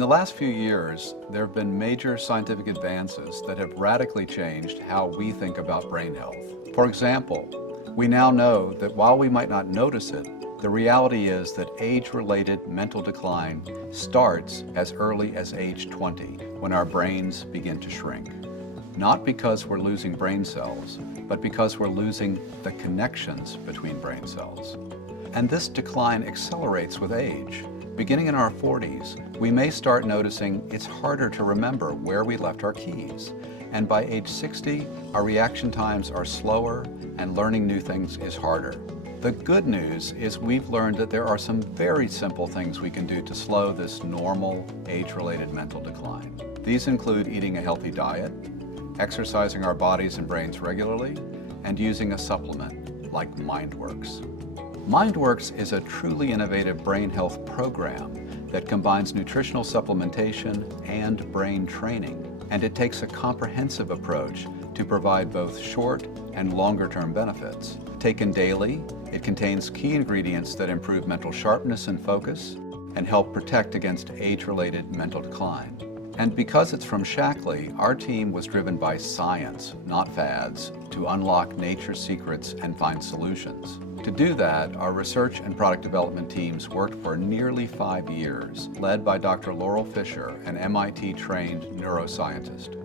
the last few years, there have been major scientific advances that have radically changed how we think about brain health. For example, we now know that while we might not notice it, the reality is that age-related mental decline starts as early as age 20, when our brains begin to shrink. Not because we're losing brain cells, but because we're losing the connections between brain cells. And this decline accelerates with age. Beginning in our 40s, we may start noticing it's harder to remember where we left our keys. And by age 60, our reaction times are slower and learning new things is harder. The good news is we've learned that there are some very simple things we can do to slow this normal age-related mental decline. These include eating a healthy diet, exercising our bodies and brains regularly, and using a supplement like MindWorks. MindWorks is a truly innovative brain health program that combines nutritional supplementation and brain training, and it takes a comprehensive approach to provide both short and longer-term benefits. Taken daily, it contains key ingredients that improve mental sharpness and focus and help protect against age-related mental decline. And because it's from Shaklee, our team was driven by science, not fads, to unlock nature's secrets and find solutions. To do that, our research and product development teams worked for nearly 5 years, led by Dr. Laurel Fisher, an MIT-trained neuroscientist.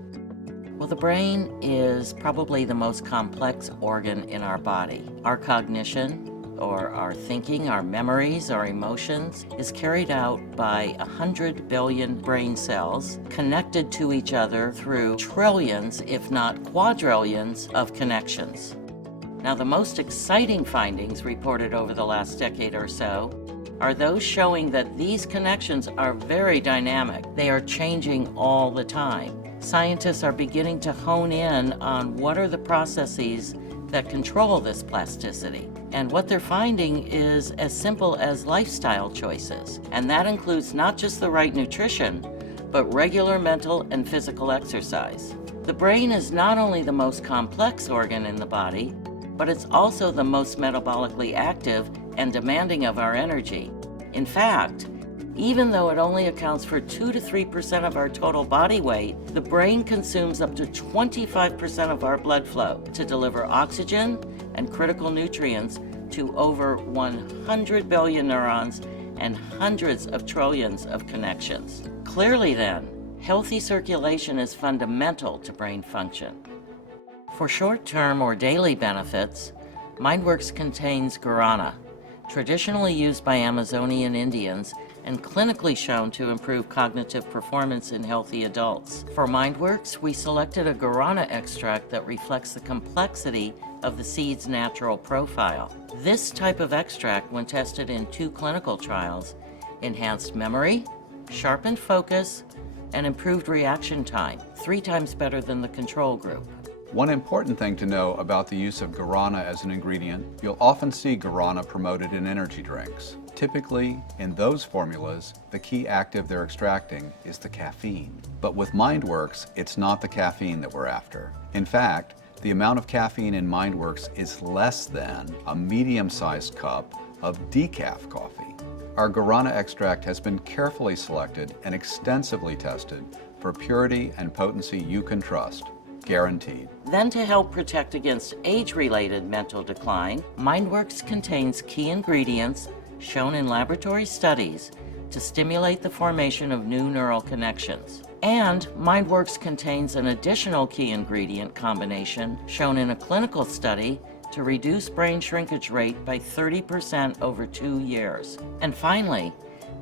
Well, the brain is probably the most complex organ in our body. Our cognition, or our thinking, our memories, our emotions, is carried out by 100 billion brain cells connected to each other through trillions, if not quadrillions, of connections. Now, the most exciting findings reported over the last decade or so are those showing that these connections are very dynamic. They are changing all the time. Scientists are beginning to hone in on what are the processes that control this plasticity. And what they're finding is as simple as lifestyle choices. And that includes not just the right nutrition, but regular mental and physical exercise. The brain is not only the most complex organ in the body, but it's also the most metabolically active and demanding of our energy. In fact, even though it only accounts for 2 to 3% of our total body weight, the brain consumes up to 25% of our blood flow to deliver oxygen and critical nutrients to over 100 billion neurons and hundreds of trillions of connections. Clearly then, healthy circulation is fundamental to brain function. For short-term or daily benefits, MindWorks contains guarana, traditionally used by Amazonian Indians and clinically shown to improve cognitive performance in healthy adults. For MindWorks, we selected a guarana extract that reflects the complexity of the seed's natural profile. This type of extract, when tested in 2 clinical trials, enhanced memory, sharpened focus, and improved reaction time, 3 times better than the control group. One important thing to know about the use of guarana as an ingredient, you'll often see guarana promoted in energy drinks. Typically, in those formulas, the key active they're extracting is the caffeine. But with MindWorks, it's not the caffeine that we're after. In fact, the amount of caffeine in MindWorks is less than a medium-sized cup of decaf coffee. Our guarana extract has been carefully selected and extensively tested for purity and potency you can trust. Guaranteed. Then, to help protect against age-related mental decline, MindWorks contains key ingredients shown in laboratory studies to stimulate the formation of new neural connections. And MindWorks contains an additional key ingredient combination shown in a clinical study to reduce brain shrinkage rate by 30% over 2 years. And finally,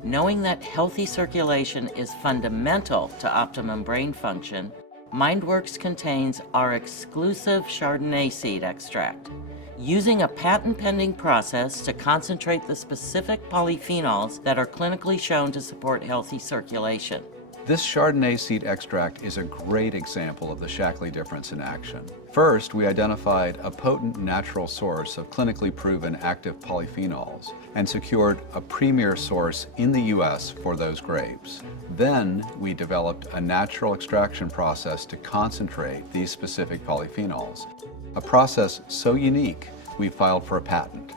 knowing that healthy circulation is fundamental to optimum brain function, MindWorks contains our exclusive Chardonnay seed extract. Using a patent-pending process to concentrate the specific polyphenols that are clinically shown to support healthy circulation. This Chardonnay seed extract is a great example of the Shaklee difference in action. First, we identified a potent natural source of clinically proven active polyphenols and secured a premier source in the US for those grapes. Then, we developed a natural extraction process to concentrate these specific polyphenols, a process so unique we filed for a patent.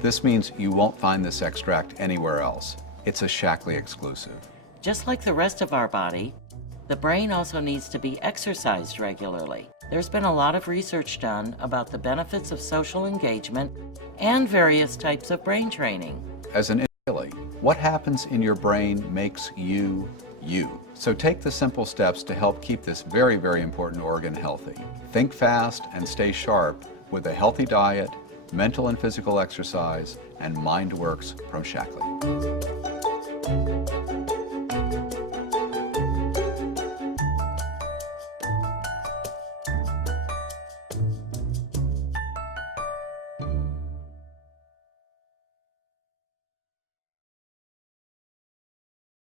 This means you won't find this extract anywhere else. It's a Shaklee exclusive. Just like the rest of our body, the brain also needs to be exercised regularly. There's been a lot of research done about the benefits of social engagement and various types of brain training. As an daily, what happens in your brain makes you, you. So take the simple steps to help keep this very, very important organ healthy. Think fast and stay sharp with a healthy diet, mental and physical exercise, and MindWorks from Shaklee.